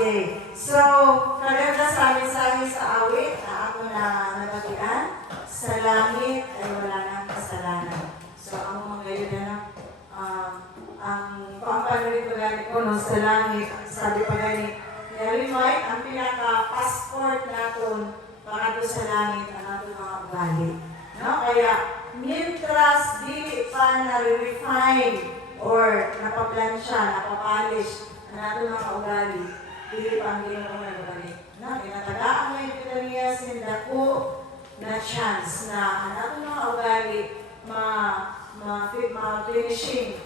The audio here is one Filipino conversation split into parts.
Okay. So, maganda sa mensahe sa awit na ako na nabatian, sa langit ay wala nang kasalanan. So, ang mga gayon na ang pampanulit pa gani ko no, sa langit, sabi pa gani, na-remind ang pinaka-passport natin para sa langit ang ating mga ugali. No? Kaya, mientras di pa na-refine or napaplansya, napapolish ang ating mga ugali, di pa ang ginagawa na ugali. No? Tinatagaan mo yung pinaniya sindaku na chance na ang ating mga ugali ma-finishing,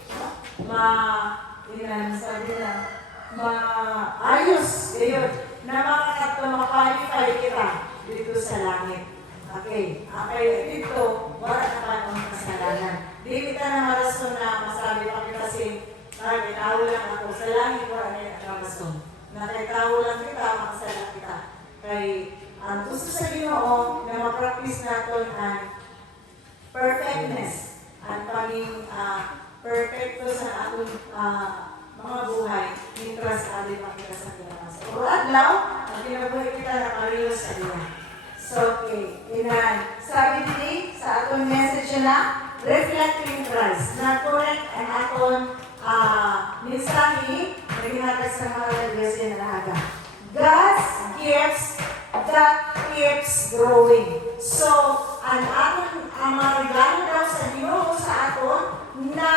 maayos, yun, na maka-qualify kita dito sa langit. Okay. Okay, dito, wala na pa ng kasalanan. Di kita na marason na masabi pa kita nakakitaho lang ako sa langit, wala na yung marason. Nakakitaho lang kita, makasala kita. Kay, ang gusto sa Ginoo na ma-practice natin ang perfectness at paging perfecto sa atong mga buhay, mientras atin makita sa kinamas. O adlaw, ang kinabuhay kita na pariyo sa Diyan. So, okay. Inan. Sabi din sa atong message na, reflecting Christ. Na correct ang atong mensahe na ginatag sa mga nagwesi na nahaga. God's gifts that keeps growing. So, ang mga regalo daw sa Ginoo sa aton na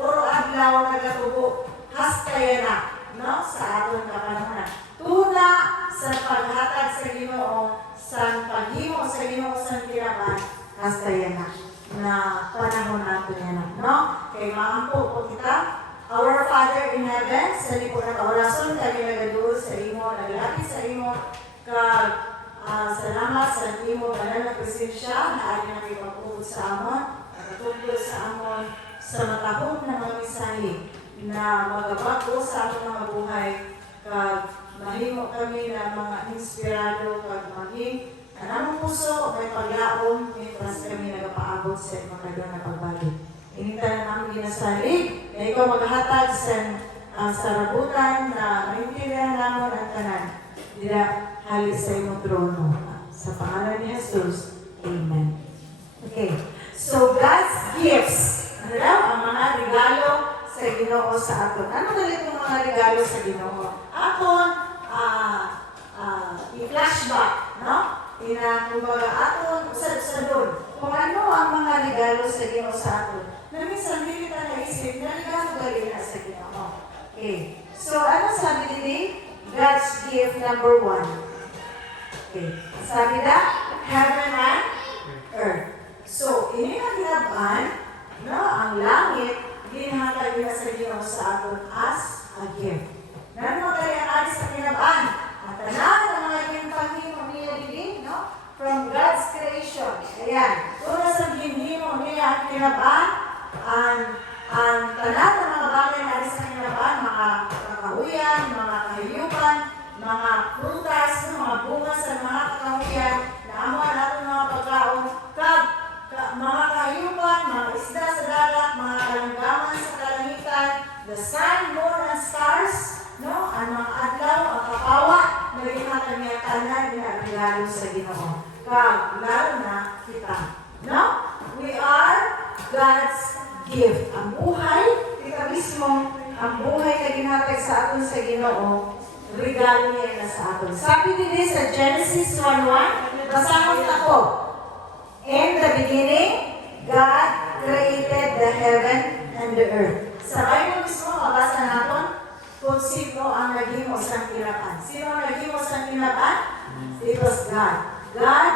puro adlaw nagatubo hastaya na, no? Sa aton kapanahonan. Tuna sa paghatag sa Ginoo, sa paghimo sa Ginoo sa tirapan, hastaya na panahon nato yan, no? Kay maampo po kita, our Father in heaven, sa lipo na kaorason, kami nagaduol sa imo, naglapit sa imo, salamat sa imo banal na presensya na ating nakipag-ubod sa amon, nakatungkol sa amon, sa matahong na mga mensahe na magabago sa among mga buhay, kag mahimo kami na mga inspirado, kag maging anong puso may paglaom, mientras kami nagapaabot sa mga na pagbalik. Inintan na namin ginasalig na ikaw maghatag sa rabutan na maintindihan namon ang tanan. Dila halis sa imong trono. Sa pangalan ni Jesus, Amen. Okay. So, God's gifts. Ano daw? Ang mga regalo sa Ginoo sa aton. Ano galit yung mga regalo sa Ginoo? Aton, i-flashback, no? Kumbaga aton, sa doon. Kung ano ang mga regalo sa Ginoo sa aton. Na minsan, hindi kita naisip na regalo galing na sa Ginoo. Okay. So, ano sabi din? God's gift number 1. Okay. Sabi na, heaven and earth. So, ini na kinabaan, no, ang langit, ginhatag nila sa Ginoo sa aton as a gift. Nano kaya alis sa kinabaan? At tanan ang mga ginpahimo niya din, no? From God's creation. Ayan. Una sa ginhimo niya ang kinabaan, ang tanan ng mga bagay na alis sa kinabaan, mga kakahuyan, mga kahiyupan, mga prutas, mga bunga sa mga kakahuyan, na amo natin mga pagkaon, mga kahiyupan, mga isda sa dagat, mga kalanggaman sa kalangitan, the sun, moon, and stars, no? Ang mga adlaw, ang kapawa, nagingatan niya tanan niya regalo sa Ginoo. Lalo na kita. No? We are God's gift. Ang buhay, kita mismo, ang buhay na ginhatag sa aton sa Ginoo, regalo niya na sa aton. Sabi din sa Genesis 1:1, basahon ako. In the beginning, God created the heaven and the earth. Sa Bible mismo, mabasa natin kung sino ang naghimo sa tirapan. Sino ang naghimo sa tirapan? It was God. God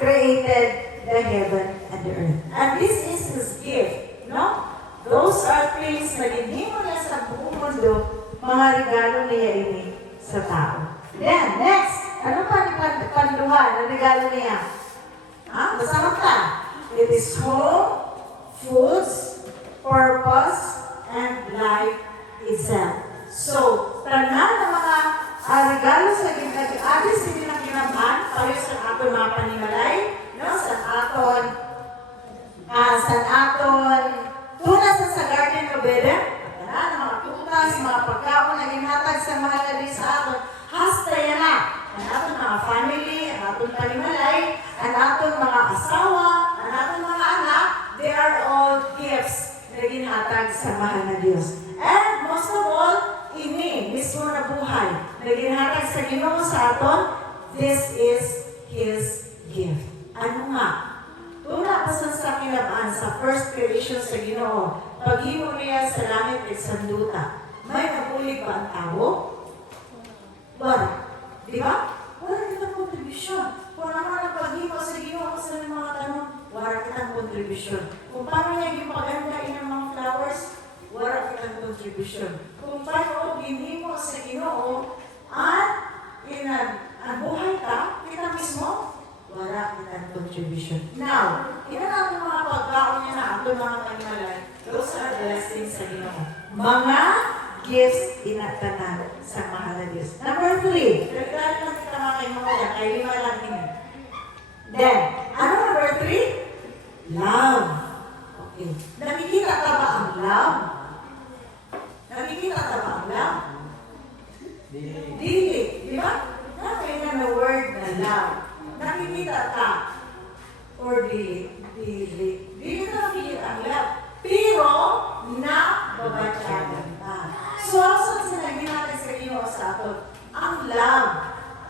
created the heaven and the earth. And this is His gift. No? Those are things na ginhimo niya sa buong mundo, mga regalo niya ini sa tao. Then, next, ano pa ni panduha na regalo niya? Basama ka. It is home, foods, purpose, and life itself. So, tanan na mga regalo sa ginag-alis hindi na kinabahan, payo sa aton mga panimalay, no? Sa aton, tuna sa Garden of Eden, tanan mga tutas, mga pagkaon na ginhatag sa mga labi sa aton, sa mahal na Diyos. And most of all, ini, mismo na buhay, na ginhatag sa Ginoo sa aton, this is His gift. Ano nga? Tuna pa sa kinabaan sa first creation sa Ginoo, paghimo niya sa langit at sanduta, may nabulig ba ang tao? Wala. Di ba? Wala kitang kontribusyon. Kung ano ang paghimo sa Ginoo sa mga tanong, wala kitang kontribusyon. Kung paano niya gipagandain ang mga flowers, wala kitang kontribusyon. Kung paano ginhimo sa Ginoo at ang buhay ka, kita mismo, wala kitang contribution. Now, ina natin mga pagkaon niya na ato mga panimalay, those are blessings sa Ginoo. Mga gifts inatanan sa mahal na Diyos. Number 3, nagdali lang kita mga kaimamulan, ay 5 lang din. Then, ano number 3? Love. Okay. Nakikita ka ba ang love? Nakikita ka ba ang love? Dili. Di ba? Nakikita na word na love. Nakikita ka. Or dili. Dili ka nakikita ang love. Pero, nababadyagan ka. So, saan sinabi natin sa Ginoo sa aton? Ang love.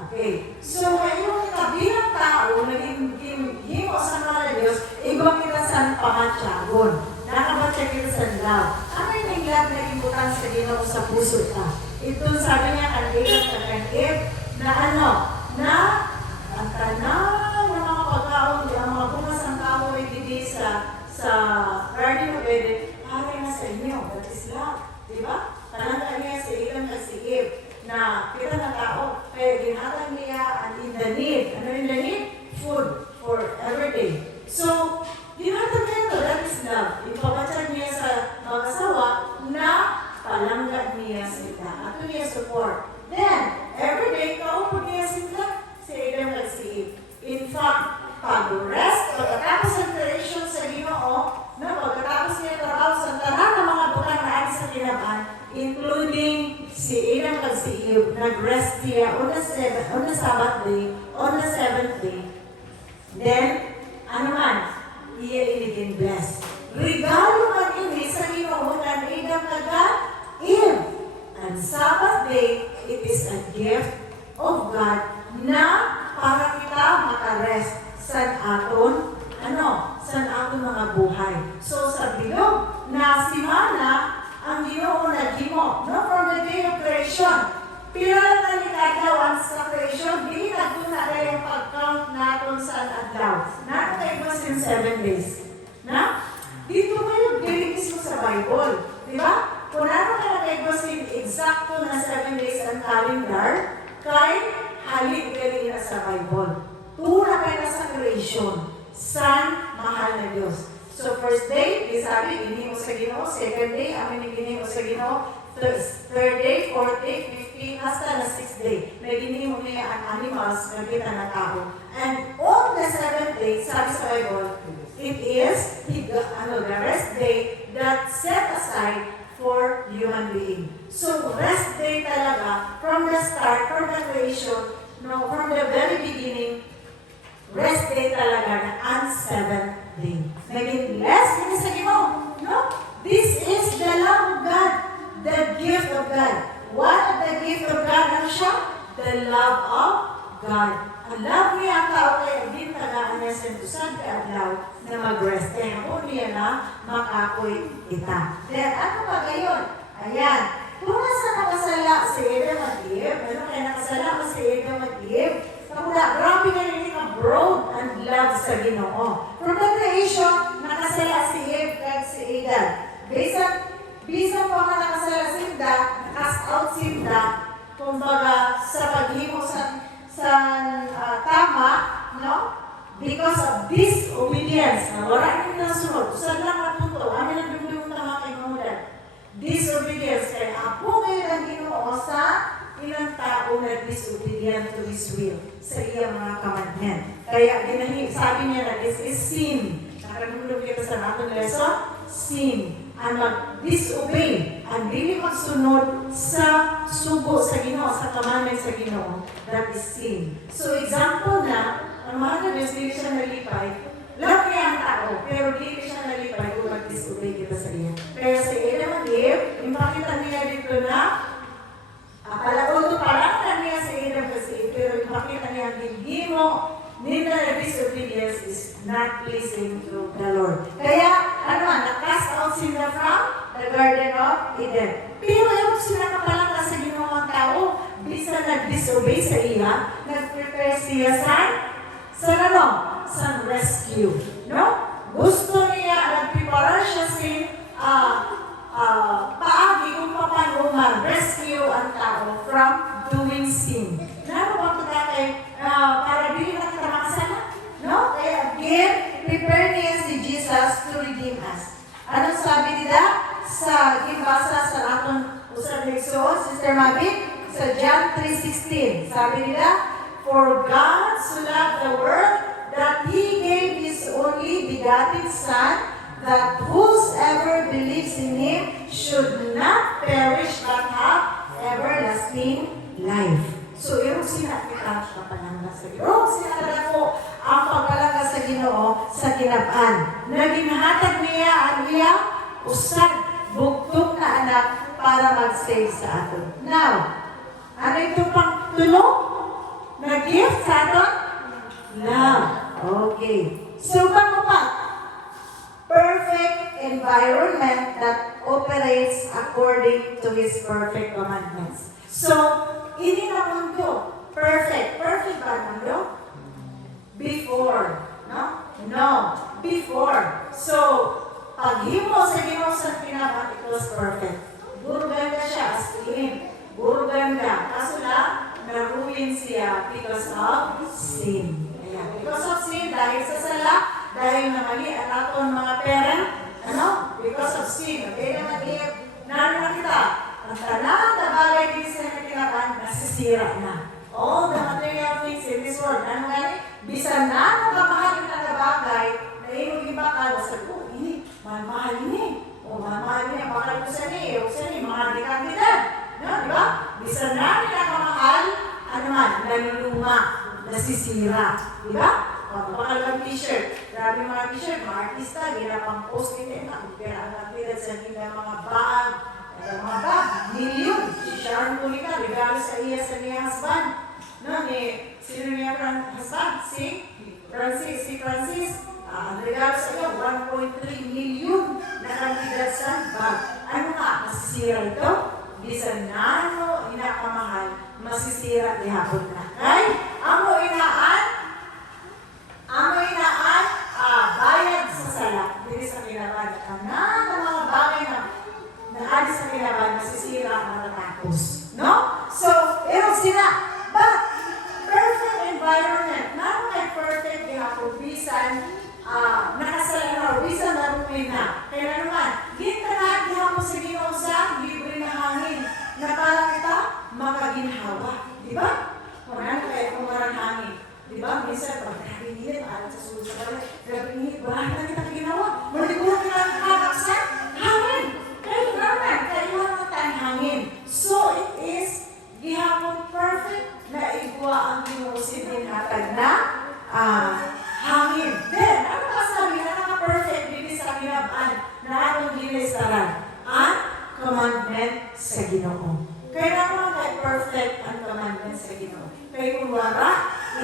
Okay. So, ngayon kita bilang tao, naging himo sa mga Diyos, igong kita sa pamatyagon. Nakabatya kita sa love. Ano yung love na imbutang sa Ginoo sa puso ka? Ito sabi niya, kandigat, na ano? Na ang tanang ng mga pagkaon, ang mga bungas ng kahoy didi sa Garden of Eden, pare na sa inyo. That is love. Diba? Tanang niya sa Adam at si Eve na kita na tao, kaya ginhatag niya and in the need. Ano in the need? Food for everyday. So, ginhatag niya ito, that is love. Ipabatyan niya sa mag-asawa na palanggan niya sila. Ato niya support. Then, everyday, kaupag niya sila si Adam at si Eve. In fact, pag-rest, pagkatapos ang creation sa Ginoo, na pagkatapos niya trabaho sa tanan ng mga butang na ay sa kinaban, including si Adam at si Eve, nag-rest siya on the Sabbath day, on the 7th day. Then, ano man, iya iligin bless. Regalo man ini sa Ginoo ng Adam at Eve. And Sabbath day, it is a gift of God na para kita makarest sa aton, sa aton mga buhay. So, sa bilog na simana, ang Ginoo naghimo, no, from the day of creation. Pero lang nalikadlaw sa creation, di nagtuna na yung pag-count natin sa adlaw. Nato kayo ba sin 7 days? Na? Dito kayo, diligis mo sa Bible. Di ba? Kung ano ka na kayo sin exacto na 7 days ang calendar, kay halik galing na sa Bible. Tuna kayo na sa creation. San mahal na Diyos. So first day, sabi, ginimo sa Ginoo. Second day, amin ginimo sa Ginoo. Third day, fourth day, 15, hasta na 6th day. May ginimo niya ang animals, nagkita na tao. And on the 7th day, sabi sa Bible, it is the rest day that set aside for human being. So rest day talaga, from the start, from the creation, no, from the very beginning, rest day talaga na ang 7th day. Naging less din sa Ginoo. No? This is the love of God. The gift of God. What the gift of God? Ano siya? The love of God. Ang love niya ang tao kaya din tagaan niya sa tusad ka adlaw na mag-rest. Kaya po niya na makakoy kita. Then, ano pa gayon? Ayan. Kung nasa nakasala si Adam at Eve, ano kaya nakasala si Adam at Eve? Kapula, grabe na rin ang broad and love sa Ginoo. From the creation, nakasala si Eve at si Adam. Bisang pa nga nakasala sinda, cast out sinda, kumbaga sa paghimo sa tama, no? Because of disobedience. Wala rin nasunod. Saan lang ang punto? Amin ang dumulong tama kay Mamulan. Disobedience. Kaya ako ngayon ang Ginoo sa ilang tao na disobedient to His will sa iyang mga commandment. Kaya sabi niya na this is sin. Nakaragulog kita sa natong lesson, sin. Ang mag-disobey, ang dili magsunod sa sugo sa Ginoo, sa commandment sa Ginoo, that is sin. So example na, ang mahal na Diyos, dili siya nalipay, love niya ang tao, pero dili siya nalipay kung mag-disobey kita sa iya. Kaya sa Adam ipakita niya dito na akala ko ito parang na niya sa inyo kasi pero ipakita niya ang hindi mo neither disobedience is not pleasing to the Lord. Kaya, na-cast out sila from the Garden of Eden. Pero yung sila kapalaka sa ginawang tao, bisa nag-disobey sa iya, nag-prepare siya sa rescue. No? Gusto niya, nag-prepare siya paagi kung paano mag-rescue ang tao from doing sin. Naroon ba ito kay para di na kita makasala? No? Kaya again, prepare niya si Jesus to redeem us. Anong sabi nila? Sa gibasa sa aton usap ng Sister Mavi, sa John 3:16. Sabi nila, for God so loved the world that He gave His only begotten Son, that whosoever believes in Him should not perish but have everlasting life. So, yung sinakita siya palangga sa Ginoo. Sinakita ko ang pagkalangga sa Ginoo sa kinabaan. Naginahatag niya ang iya usad bugtong na anak para mag-save sa aton. Now, ano ito pang tulong? Nag-gift sa aton? Love. Okay. So, pang-upat, perfect environment that operates according to His perfect commandments. So, ini na mundo. Perfect. Perfect ba ang mundo? Before. No? No. Before. So, paghimo sa Ginoo sa kinabat, it was perfect. Puro ganda siya, as in. Puro ganda. Kaso lang, naruin siya because of sin. Ayan. Because of sin, dahil sa sala, dahil na mali ang aton mga parent, because of sin. Okay na naroon kita. Ang tanan na bagay din sa nakikinaban, nasisira na. All the material things in this world, ano gani? Bisan na nakamahal na bagay, na iyong iba ka, basta ko, ini, mahal ini. O mahal ini, bakal ko sa ni, o sa ni, mahal di kandidat. No, di ba? Bisan na nakamahal, ano man, naluluma, nasisira. Di ba? Bakal ang t-shirt. Grabe mga t-shirt, mga artista, ginapang post nito, kaya ang kandidat sa mga bag, mga bag, milyon. Si Sharon Monica, regalo sa iya sa niya husband. No, sino niya husband? Si Francis. Ang regalo sa iya, 1.3 million na kandidat sa bag. Ano nga, masisira ito? Bisan na, inakamahal, masisira ihapon na. Okay? Amo inaan, bayad sa sala. Dili sa kinaban. Ang mga bagay na nag-adi sa kinaban, masisira ang matatapos. No? So, ewan sila. But, perfect environment. Naroon ay perfect ihapon. Bisan, nakasala na, bisan narumin na. Kaya naman, gintanag ihapon sa Ginoo sa libre na hangin. Na para kita makaginhawa. Di ba? Kung ano kaya kung marang hangin. Di ba? Minsan, pag grabing init, alam sa sulit sa kanya, grabing init, wala na kita ginawa. Muli ko na kinakakaksa, hangin. Kaya naman, kaya na tayong hangin. So, it is gihapon perfect na igwa ang ginusin din hatag na hangin. Then, ano ka sabi na naka-perfect bibis sa kinabaan na atong ginistaran? Ang commandment sa Ginoo. Kaya naman kay perfect ang commandment sa Ginoo. Kaya kung wala,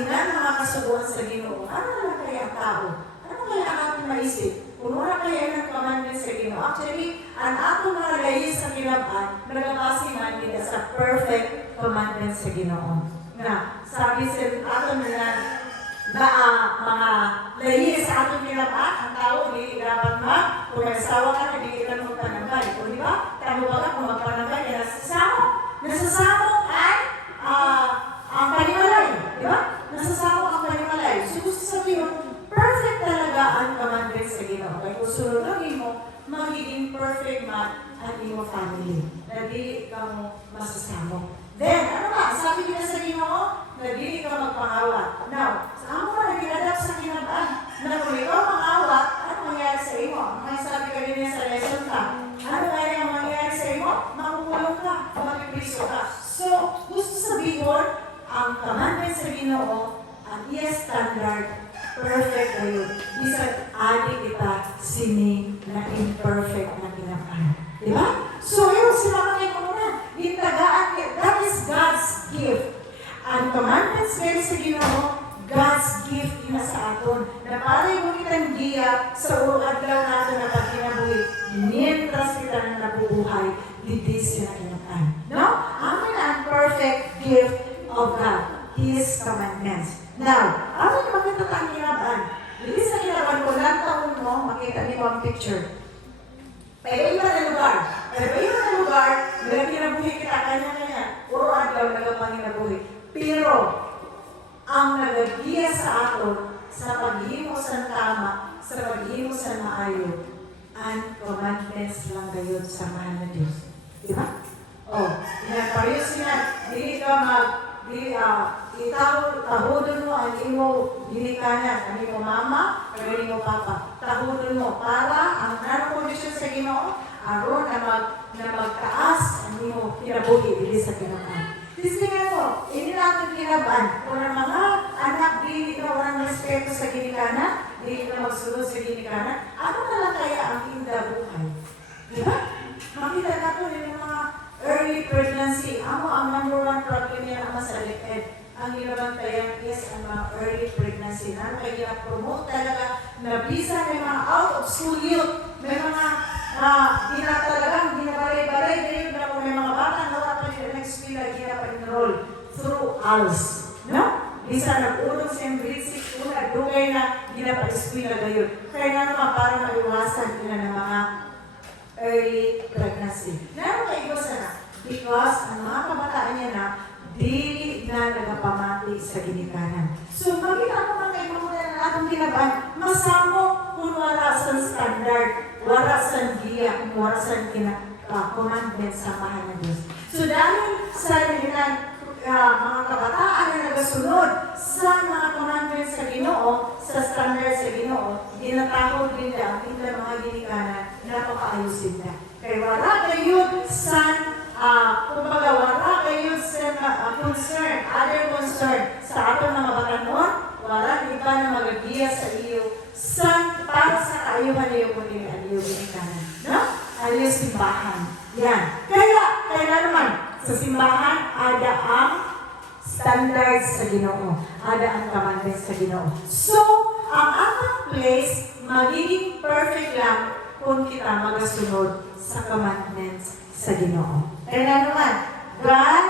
inan mga kasubuan sa Ginoo, ano naman kaya ang tao? Ano kaya ang ating maisip? Kung wala kaya ng commandment sa Ginoo. Actually, ang atong mga layis sa kinabaan, nagabasi man nila sa perfect commandment sa Ginoo. Nga, sabi sa atong mga layis sa atong kinabaan, ang tao, hindi dapat kung nagsawa ka, hindi ka magpanambay. Kung di ba, tamo ba ka kung magpanambay, kaya nasasamo ay ang panimalay. Di ba? Nasasamo ang panimalay. So, gusto sabihin, perfect talaga ang commandment sa Ginoo. Kaya kung sunodin mo, magiging perfect man ang iyong family. Na di ka mo masasamo. Then, ano ba? Sabi nila sa Ginoo, na di ka magpangawat. Now, saan mo na nag-adapt sa kinabaan? Na kung ikaw mangawat, ano mangyari sa iyo? May sabi ka din sa lesson ka. Ano kaya ang mangyari sa iyo? Makukulong ka, mapipriso ka. So, gusto sabihin, ang commandment sa Ginoo, ang iya standard, perfect kayo. Bisan adik kita sini na imperfect na kinabaan. Di ba? So, yun, sila kami muna. Gitagaan, that is God's gift. Ang commandments ngayon sa Ginoo, God's gift na sa aton. Na parang mo kitang giya sa uadlaw natin na pagkinabuhi. Mientras kita na nabubuhay, didis sila kinatan. No? Amin ang perfect gift of God. His commandments. Now, ano yung makita ang kinabaan? Didis na kinabaan ko, lang taon mo, makita niyo ang picture. Paiba na lugar. Paiba na lugar, nagkinabuhi kita kanya-kanya. Puro adlaw nagapanginabuhi. Pero, ang nagagiya sa aton sa paghimo sa tama, sa paghimo sa maayo, ang commandments lang gayon sa mahal na Diyos. Di ba? Oh, pinagparios niya, dili ka tahudon mo ang imo ginikanan, ang imo mama, ang imo papa. Tahudon mo para ang nanong-kondisyon sa Ginoo, aron na magtaas ang imo kinabuhi dili sa kinabaan. Tistingan mo, hindi natin kinabaan. Kung ang mga anak, dili ka walang respeto sa ginikanan, dili ka magsunod sa ginikanan, ano na lang kaya ang buhay? Di ba? Makita na po yung mga early pregnancy. Ang number one problem yan ang sa ed. Ang ginabantayan is ang mga early pregnancy. Ano kaya gina-promote talaga na bisa may mga out of school youth. May mga talagang ginabalay-balay dahil na kung may mga bata na wala pa nila nag-eskwela, gina-enroll through ALS. No? Bisa nag-ulong sa grade 6 una, dugay na ginapa-eskwela gayon. Kaya nga naman para maiwasan nila ng mga early pregnancy. Naroon kayo sana? Because ang mga kabataan niya na dili na nagapamati sa ginikanan. So, makita ko man kayo muna na atong kinabaan, masamo kung wala sa standard, wala sa giya, kung wala sa commandment sa mahal na Diyos. So, dahil sa mga kabataan na nagasunod sa mga commandments sa Ginoo, sa standard sa Ginoo, ginatahod nila ang ilang mga ginikanan na papaayusin na. Kaya wala kayo sa kumbaga, wala kayo sa concern, other concern sa atong mga batanon, wala iba na magagiya sa iyo para sa kaayuhan niyo kung hindi ang iyo ginikanan. No? Ang iyo simbahan. Yan. Kaya naman, sa simbahan, ada ang standards sa Ginoo. Ada ang commandments sa Ginoo. So, ang atong place, magiging perfect lang kung kita magasunod sa commandments sa Ginoo. Kaya naman, God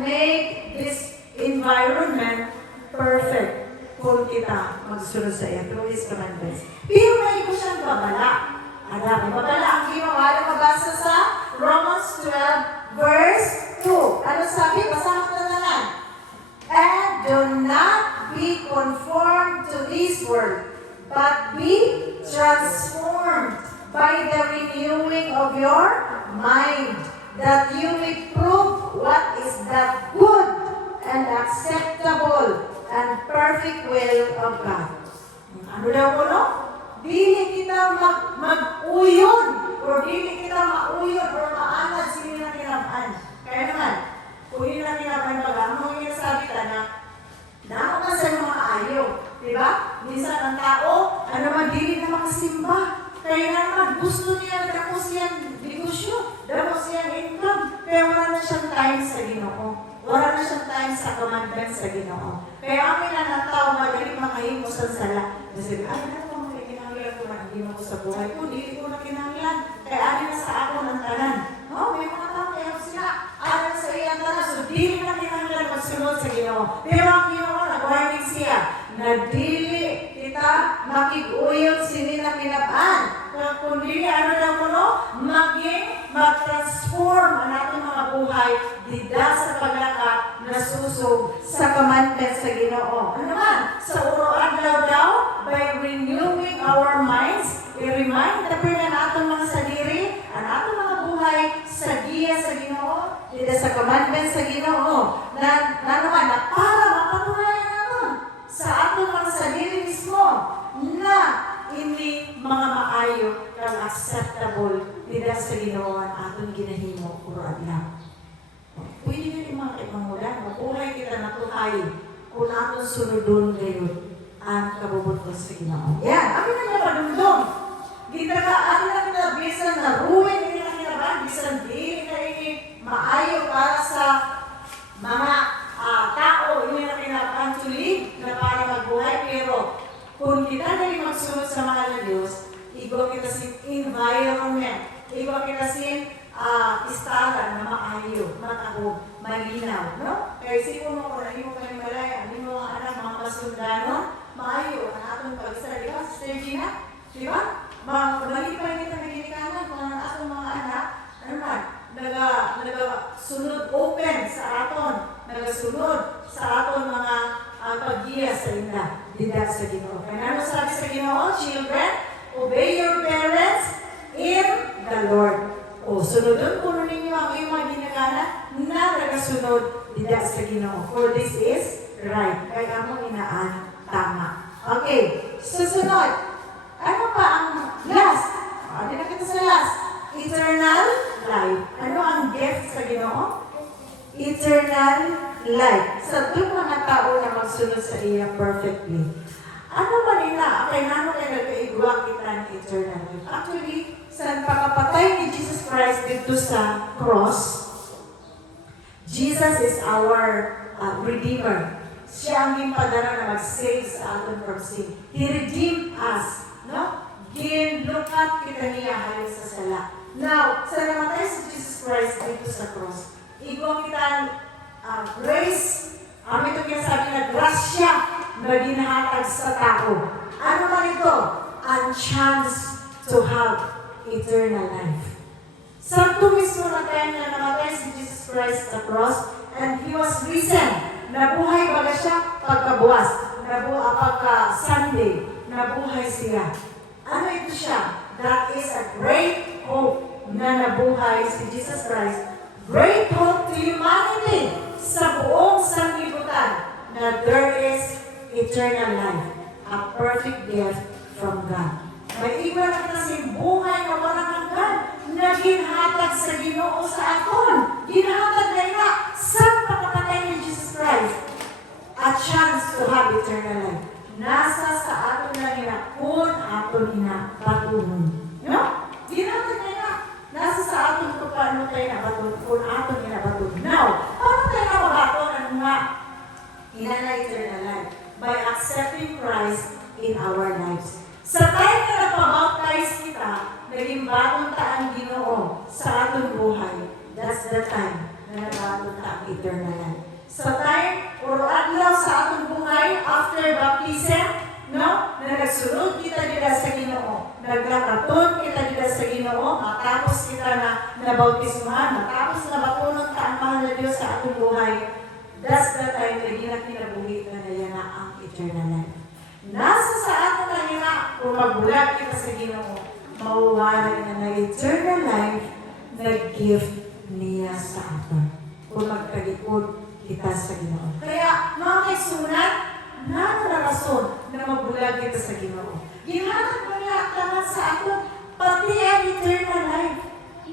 made this environment perfect kung kita magsunod sa iya through His commandments. Pero may iba siyang babala. Babala ang ginawa na mabasa sa Romans 12, verse 2. Ano sabi? Basahan ko na lang. And do not be conformed to this world, but be transformed by the renewing of your mind, that you may prove what is the good and acceptable and perfect will of God. Ano daw po, no? Dili kita mag-uyon o dili kita mauyon o maanad sila na kinabaan. Kaya naman, kung yun na kinabaan pag-among yung sabi ka na naman ka sa mga ayaw. Diba? Minsan ang tao, dili na makasimba. Kaya naman, gusto niya, damo siyang negosyo, damo siyang income. Kaya wala na siyang time sa Ginoo. Wala na siyang time sa commandments sa Ginoo. Kaya amin na ng tao, magaling makahimo sa sala. Kasi, ay, naman, may kinahanglan ko man, hindi mo sa buhay ko, hindi ko na kinahanglan. Kaya amin na sa ako ng tanan. No, may mga tao, kaya sila, amin sa iyang tanan. So, di na kinahanglan magsunod sa Ginoo. Pero ang Ginoo, nag-warning siya, na dili kita makig-uyog sini na kinabaan. Kung dili, mag-transform ang ating mga buhay dida sa paglaka na susog sa commandments sa Ginoo. Ano naman? Sa uro-adlaw daw, by renewing our minds, i-remind na na natong mga sadiri, ang atong mga buhay sa giya sa Ginoo, dida sa commandments sa Ginoo, na naman, na para mapatunayan natin sa atong mga sadiri mismo, na hindi mga maayo kang acceptable nila sa Ginoo ang atong ginahimo uro adlaw. Pwede na yung mga ipangulan, mabuhay kita natuhay kung atong sunodon ngayon ang kabubuton sa Ginoo. Yan, amin na niya padumdum. Amin na kita bisan na ruin nila kinaban, bisan dili na ini maayo para sa mga tao, hindi na pinapantulig na para magbuhay, pero kung kita na magsunod sa mga ng Diyos, igo kita sa environment, igo kita sa istala na maayo, matahog, malinaw, no? Kaya isipon mo kung hindi mo kayo malaya, hindi mo mga anak, mga masundano, maayo, ang atong pag-isa, di ba? Sister Gina, di ba? Malipay kita nagigikanan kung ang atong mga anak, ano man, nagasunod open sa aton, nagasunod sa aton mga pag-iya sa inda, dida sa Ginoo. Kaya ano sabi sa Ginoo, children, obey your parents in the Lord. O, sunodon po ninyo ang iyong mga ginagawa na nagasunod dida sa Ginoo. For this is right. Kaya mo inaan tama. Okay, susunod. Ano pa ang last? Di na kita sa last. Eternal life. Ano ang gift sa Ginoo? Eternal life. Sa doon mga tao na magsunod sa iya perfectly. Ano ba nila? Kailangan kayo nagkaigwa kita ng eternal life. Actually, sa pagkapatay ni Jesus Christ dito sa cross, Jesus is our Redeemer. Siya ang ginpadara na mag-save sa atin from sin. He redeemed us. No? Ginlukat kita niya halos sa sala. Now, sa namatay si Jesus Christ dito sa cross, igong kita grace, ito kinasabi na grasya na ginahatag sa tao. Ano man ito? A chance to have eternal life. Santo mismo na tayo na namatay si Jesus Christ sa cross and He was risen. Nabuhay baga siya pagkabuwas. Pagka-Sunday, nabuhay siya. Ano ito siya? That is a great hope na nabuhay si Jesus Christ. Great hope to humanity sa buong sanglibutan na there is eternal life, a perfect gift from God. May iba na kasing buhay na walang hanggan na ginhatag sa Ginoo sa aton. Ginhatag na ina sa pagkapatay ni Jesus Christ. A chance to have eternal life. Nasa sa aton na ina kung aton ina patunon. No? Ginhatag na ina. Nasa sa aton kung paano tayo na patunon, kung aton ina patunon. Now, paano tayo na mabaton ang mga ina na eternal life? By accepting Christ in our lives. Sa time na nagpabaptize kita, naging bagong taang Ginoo sa atong buhay. That's the time na nagbatong taang eternal life. Sa time, or adlaw sa atong buhay, after baptism, no? Na nagsunod kita dila sa Ginoo. Naglakaton kita dila sa Ginoo, matapos kita na nabautismuhan, matapos na batunod ka ang mahal na Diyos sa atong buhay. That's the time na ginakinabuhi na yan na ang eternal life. Nasa sa atin na nila, kung magbulag kita sa Ginoo, mauwala na na eternal life na gift niya sa atin. Kung magkalikod kita sa Ginoo. Kaya, mga kaisunan, na rason na magbulag kita sa Ginoo. Ginhatag mo niya at sa atin, pati ang eternal life.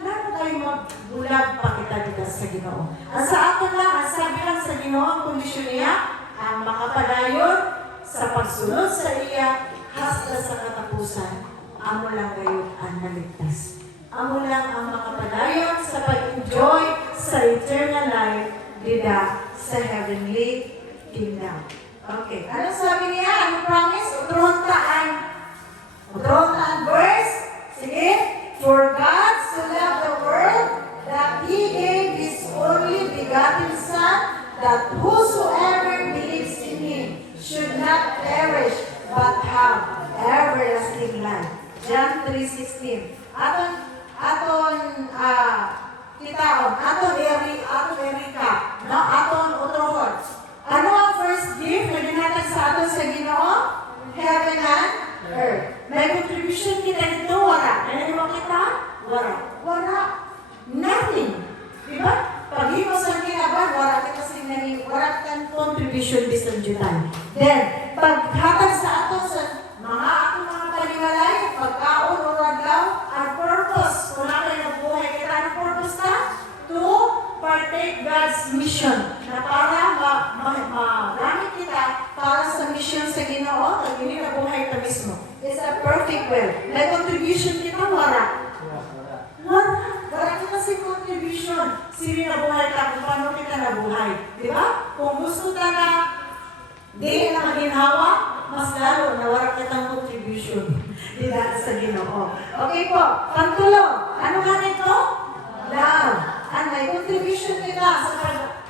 Lalo tayo magbulag pa kita sa Ginoo. Ang sa atin lang, ang sabi lang sa Ginoo, ang kondisyon niya, ang makapadayon, sa pagsunod sa iya, hasta sa katapusan, amo lang kayo ang naligtas. Amo lang ang makapadayon sa pag-enjoy sa eternal life dida sa heavenly kingdom. Okay, ano sabi niya? Ano promise? Utrontaan verse. Sige. For God so loved the world that He gave His only begotten Son, that whosoever believes in Him should not perish, but have everlasting life. John 3:16. Aton Erika, no? Aton utrohon. Ano ang first gift na ginhatag sa aton sa Ginoo? Heaven and earth. May contribution kita dito, wala. Ano kita? Wala. Nothing. Diba? Pag himo sa ginaban, wala kita wala kitang contribution bisan jutan. Then, paghatag sa ato sa atong mga panimalay, pagkaon o raglaw, ang purpose, kung natin nabuhay kita, ang purpose na? To partake God's mission, na para magamit kita para sa mission sa Ginoo, at hindi nabuhay ka mismo. It's a perfect will. May contribution kita, wala. Wala kita sa gusto ta na di na maginhawa, mas lalo na wala kitang contribution. Di na sa Ginoo. Okay po, pangtulo. Ano nga nito? Love. Ang may contribution kita sa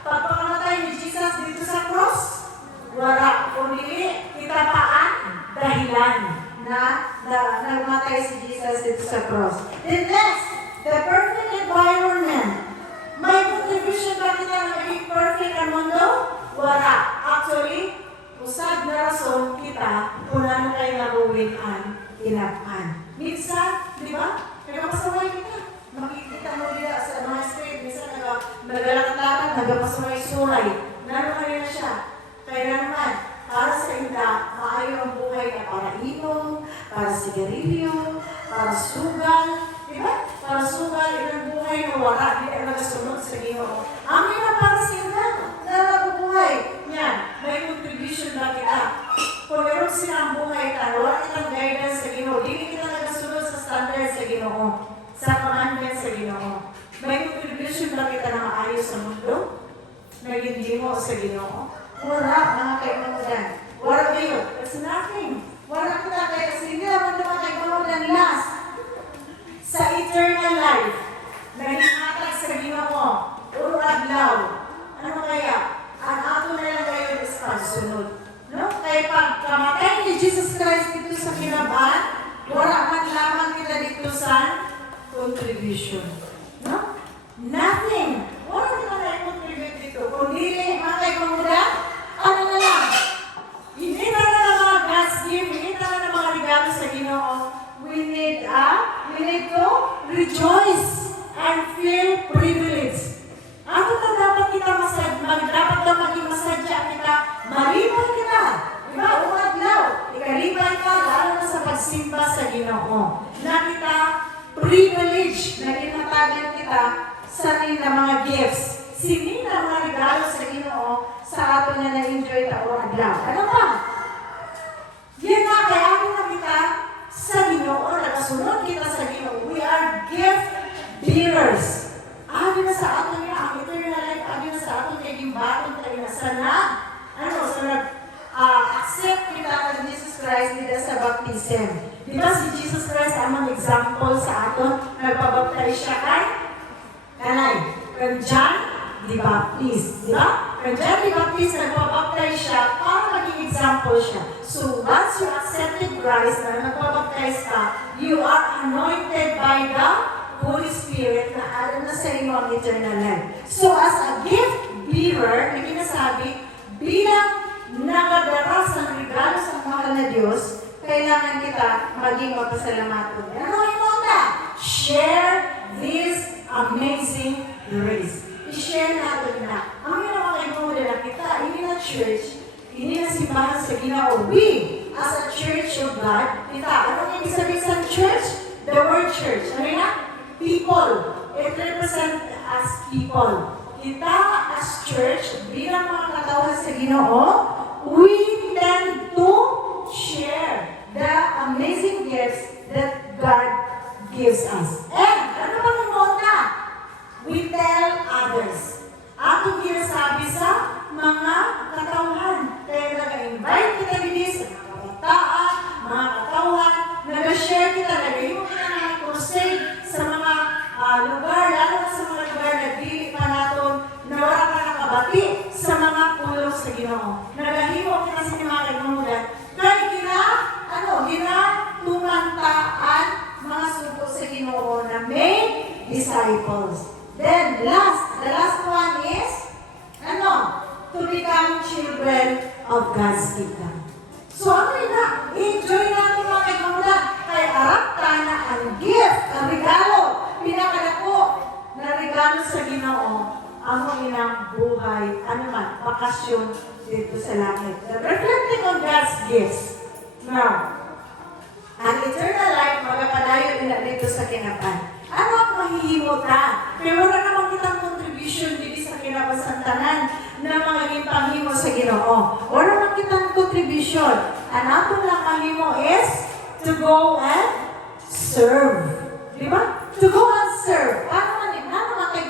pagpakamatay ni Jesus dito sa cross? Wala. Kundi kita paan dahilan na nagmatay si Jesus dito sa cross. Then next, the perfect environment. May contribution ba kita na maging perfect ang mundo? Wala. Actually, usad na rason kita kung ano kayo naruwin ang inapan. Minsan, di ba? Nagapasaway kita. Makikita mo nila sa mga street. Minsan nagalakad-lakad, nagapasaway suray. Nano kayo na siya. Kaya naman, para sa inda, maayo ang buhay na para inom, para sigarilyo, para sugal. Di ba? Para sugal, ilang buhay na wala. Di ka nagasunod sa Ginoo. Amin na para sa inda na nabubuhay. Yan, may contribution ba kita? Kung meron silang buhay ka, wala kitang guidance sa Ginoo, hindi kita nagasunod sa standard sa Ginoo, sa commandment sa Ginoo. May contribution ba kita na maayos sa mundo? Naging mo sa Ginoo? Wala, mga kaibigan. Wala kayo. It's nothing. Wala kita kayo kasi hindi naman naman kaibigan last sa eternal life. Naging sa Ginoo. Uro adlaw. Ano kaya? Ang ato na lang kayo is pagsunod. No? Kaya pag kamatay ni Jesus Christ dito sa kinaban, wala man lamang kita dito sa contribution. No? Nothing. Wala kita na contribute dito. Kung dili, mga kaibigan, ano na lang? Hindi na ng mga God's gift, hindi na ng mga regalo sa Ginoo. We need to rejoice and feel privileged. Ano na dapat kita dapat na maging masadya kita, malibay kita. Diba? Umadlaw. Ikalibay ka, lalo na sa pagsimba sa Ginoo. Na kita privilege na ginatagan kita sa nila mga gifts. Sinin na mga regalo sa Ginoo sa ato na na-enjoy ta o adlaw. Ano ba? Yan na, kaya na kita sa Ginoo, nakasunod kita sa Ginoo. We are gift bearers. Abi na sa ato niya, ang eternal life, abi na sa ato kay gimbaton tayo na sana, accept kita ng Jesus Christ nila sa baptism. Di ba si Jesus Christ amang example sa aton, nagpabaptize siya kay John the Baptist. Di ba? Kay John the Baptist, nagpabaptize siya para maging example siya. So once you accepted Christ na nagpabaptize ka, you are anointed by the Holy Spirit na alam na sa inyo ang eternal life. So as a gift bearer, na kinasabi, bilang nagadaras ng regalo sa mahal na Diyos, kailangan kita maging mapasalamat. Ano ito na? Share this amazing grace. I-share natin na. Ang mga kaibigan na kita, hindi na church, hindi na simbahan sa Ginoo. We, as a church of God, kita, anong ibig sabihin sa church? The word church. Ano na? People. It represents as people. Kita as church, bilang mga katawan sa Ginoo, we tend to share the amazing gifts that God gives us. And, ano ba ang nota? We tell others. Atong ginasabi sa mga katauhan. Kaya nag-invite kita din sa mga kabataan, mga katauhan, nag-share kita, nag-iwan kita ng crusade sa mga lugar, lalo na sa mga lugar na dili pa natin, na wala ka nakabati sa mga pulong sa Ginoo. Nagahiwa kita sa mga kaibigan. Kaya tumanta mga sugo sa Ginoo na may disciples. Then, the last one is, to become children of God's kingdom. So, enjoy natin mga kaibigan. Kaya arap na ang gift, ang regalo, pinakadako na regalo sa Ginoo, ang inang buhay, bakasyon dito sa langit. Reflecting on God's gifts. Now, ang eternal life, magkapadayo nila dito sa kinapan. Ano ang mahihimo ta? Pero wala namang kitang contribution dito sa kinapasantanan na magiging panghimo sa Ginoo. Wala namang kitang contribution. Ang atong lang mahimo is to go and serve. Di ba? To go and serve. Paano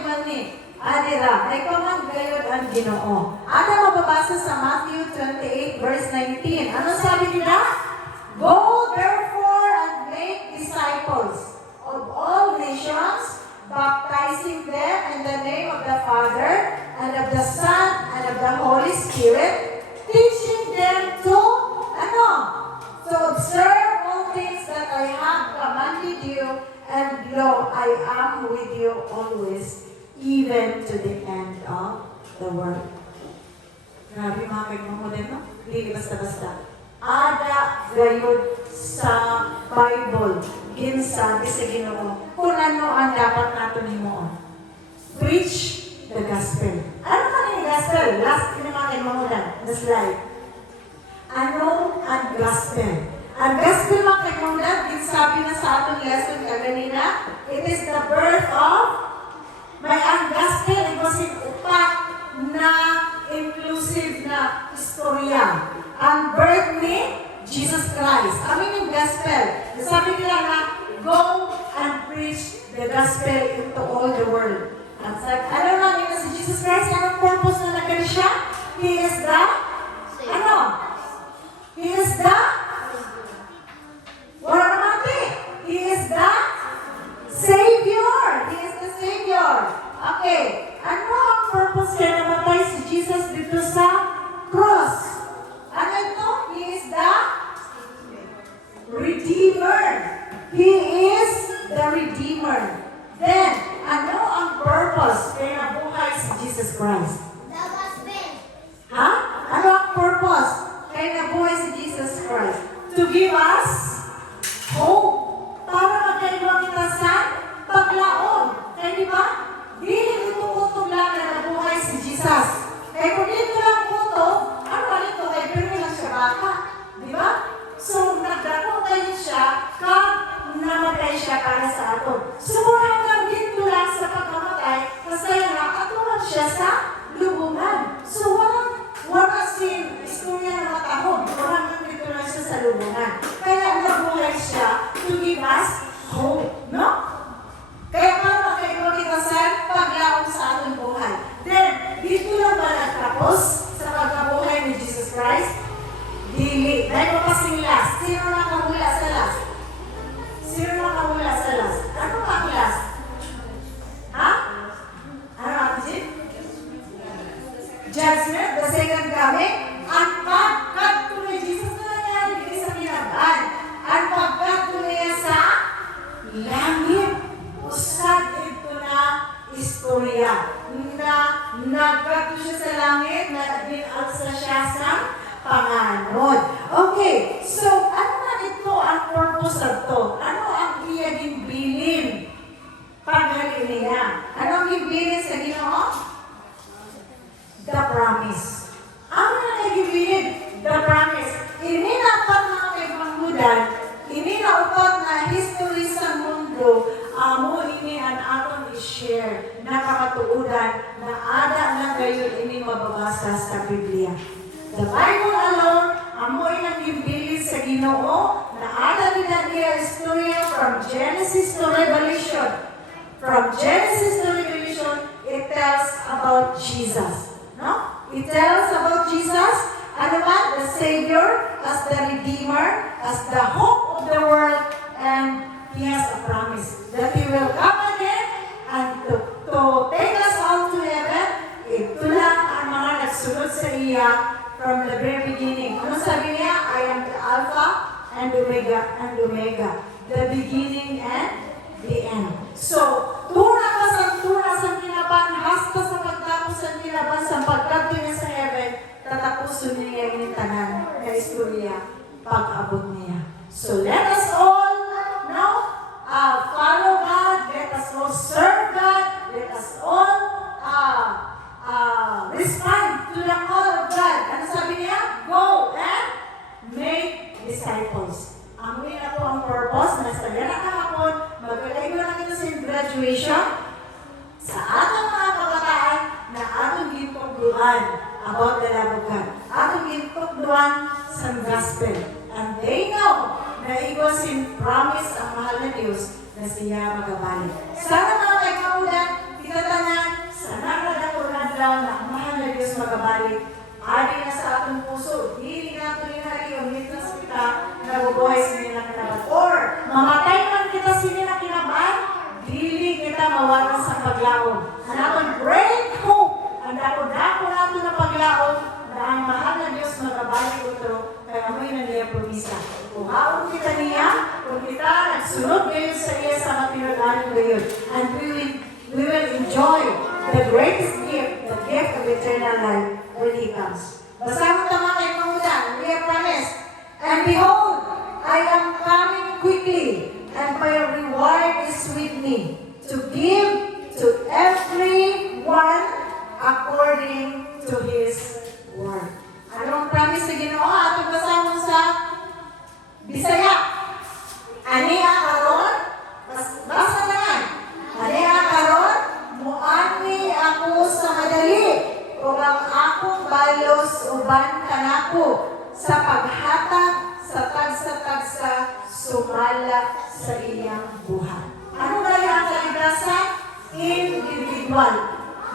man ni? Adira, ay command gayod ang Ginoo. Ano mababasa sa Matthew 28 verse 19? Ano sabi nila? Go therefore and make disciples of all nations, baptizing them in the name of the Father, and of the Son, and of the Holy Spirit, teaching them to, to observe all things that I have commanded you, and lo, I am with you always, even to the end of the world. Grabe mga kaibigan no? Hindi basta-basta. Ada gayud sa Bible, ginsabi sa Ginoo, kung ano ang dapat natin himuon. Preach the gospel. Ano man yung gospel? Last pinamakin mo the slide. Ano ang gospel? Ang gospel mga kaibigan, ginsabi na sa atong lesson kaganina, it is the birth of, may ang gospel, it was in upat na inclusive na istorya. Ang birth ni Jesus Christ. Amin yung gospel. Sabi nila na, go and preach the gospel into all the world. At ano lang yun si Jesus Christ? Anong purpose na nagkali siya? He is the, ano? He is the, wala naman He is the Savior. He is the Savior. Okay. Ano ang purpose kaya namatay si Jesus dito sa cross? Ano ito? He is the Redeemer. He is the Redeemer. Then, ano ang purpose kaya nabuhay si Jesus Christ? The gospel. Ha? Ano ang purpose kaya nabuhay si Jesus Christ? To give us hope. Para magkaibang kita sa paglaon. Kaya di ba? Dili ito utog lang na nabuhay si Jesus. Kaya kung dito lang utog, ano ito? Kaya pero lang siya bata. Di ba? So, nagdako kayo siya kung namatay siya para sa ato. So, hanggang dito lang sa pagkamatay, kasi nga, atulan siya sa lubungan. So, wala sin istorya na matahog. Hanggang dito lang siya sa lubungan. Kaya nabuhay siya to give us hope. No? Kaya para makaiba kita sa paglaong sa ating buhay. Then, dito lang ba nagtapos sa pagkabuhay ni Jesus Christ? Dili. Dahil pa kasing last. Sino nakahula sa last? Sino nakahula sa last? Ano ang last? Ha? Ano ang Jim? Judgment, the second coming. Ang pagkatuloy, Jesus na nangyari dito sa kinaban. Ang pagkatuloy sa langit. Usad ito na istorya na nagkato siya sa langit, na binalsa siya sa panganod. Okay, so ano na ito ang purpose of to? Ano ang iya ginbilin? Paghalin niya. Ano ang ginbilin sa Ginoo? The promise. Ano na ginbilin? The promise. Ininapat mga kaibangudan, ininaupat na history sa mundo, amo ini ang atong i-share na kamatuudan na ada na gayon ini mababasa sa Biblia. The Bible alone, amo inang gimbili sa Ginoo na ada din niya istorya from Genesis to Revelation. From Genesis to Revelation, it tells about Jesus. No? It tells about Jesus, ano man, the Savior, as the Redeemer, as the hope of the world, and He has a promise that He will come again and to take us all to heaven. Ito lang ang mga nagsunod sa iya from the very beginning. Ano sabi niya? I am the Alpha and Omega, the beginning and the end. So, tuna sa kinaban, hasta sa pagtapos sa kinaban, sa pagkabdo niya sa heaven, tatapusin niya yung tanan na istorya pag-abot niya. So, let us all follow God, let us all serve God, let us all respond to the call of God. Ano sabi niya? Go and make disciples. Amoy na po ang purpose na sa ganang kahapon, magkakaiba na kita sa graduation sa atong mga kabataan na atong gintugduan about the love of God. Atong gintugduan sa gospel. And they know na iwasin promise ang mahal na Diyos na siya magabalik. Sana mga kaibigan, kita tanan, sana daw na ang mahal na Diyos magabalik. Adi na sa atong puso, dili na ito ninari yung witness kita na bubuhay sa nilang kinaban. Or, mamatay man kita sa nilang kinaban, dili kita mawala sa paglaon. Ang atong great hope, ang dako-dako nato na paglaon, na ang mahal na Diyos magabalik ito, kaya amoy na niya promisa. Kung haon kita niya, kung kita nagsunod ngayon sa iya sa matinulaan ngayon, and we will enjoy the greatest gift, the gift of eternal life when He comes. Basahin mo mga kailangan, we have promised. And behold, I am coming quickly, and my reward is with me, to give to everyone according to his word. Anong promise na Ginoo? Atong basahin mo sa Bisaya. Ani karon? Basa na yan. Ani karon? Muani ako sa madali, o ang akong balos uban kanako sa paghatag sa tagsa-tagsa sumala sa iyang buhay. Ano ba yung kaligtasan? Individual.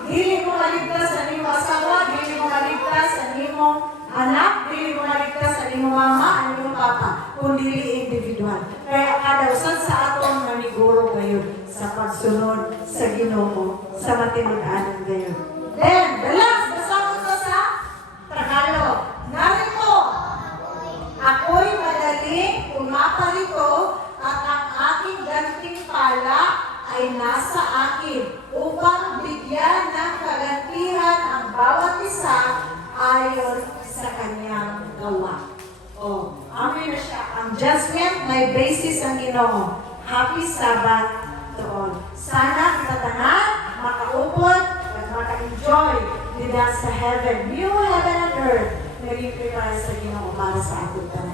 Dili mo maligtas sa nimo asawa, dili mo maligtas sa nimo anak, dili mo maligtas sa nimo mama, nimo papa, kundi individual. Kaya kada usan sa aton maniguro ngayon sa pagsunod sa Ginoo sa matinud-anon ngayon. Then, the last, basahon ko sa Tagalog. Narito, ako'y madaling umaparito at ang aking gantimpala ay nasa akin upang bigyan ng kagantihan ang bawat isa ayon sa kanyang gawa. Amin na siya. Ang judgment, may basis ang Ginoo. Happy Sabbath to all. Sana kita tanan, makaupod, at maka-enjoy with us sa heaven. New heaven and earth na rin prepare sa Ginoo para sa ating tanan.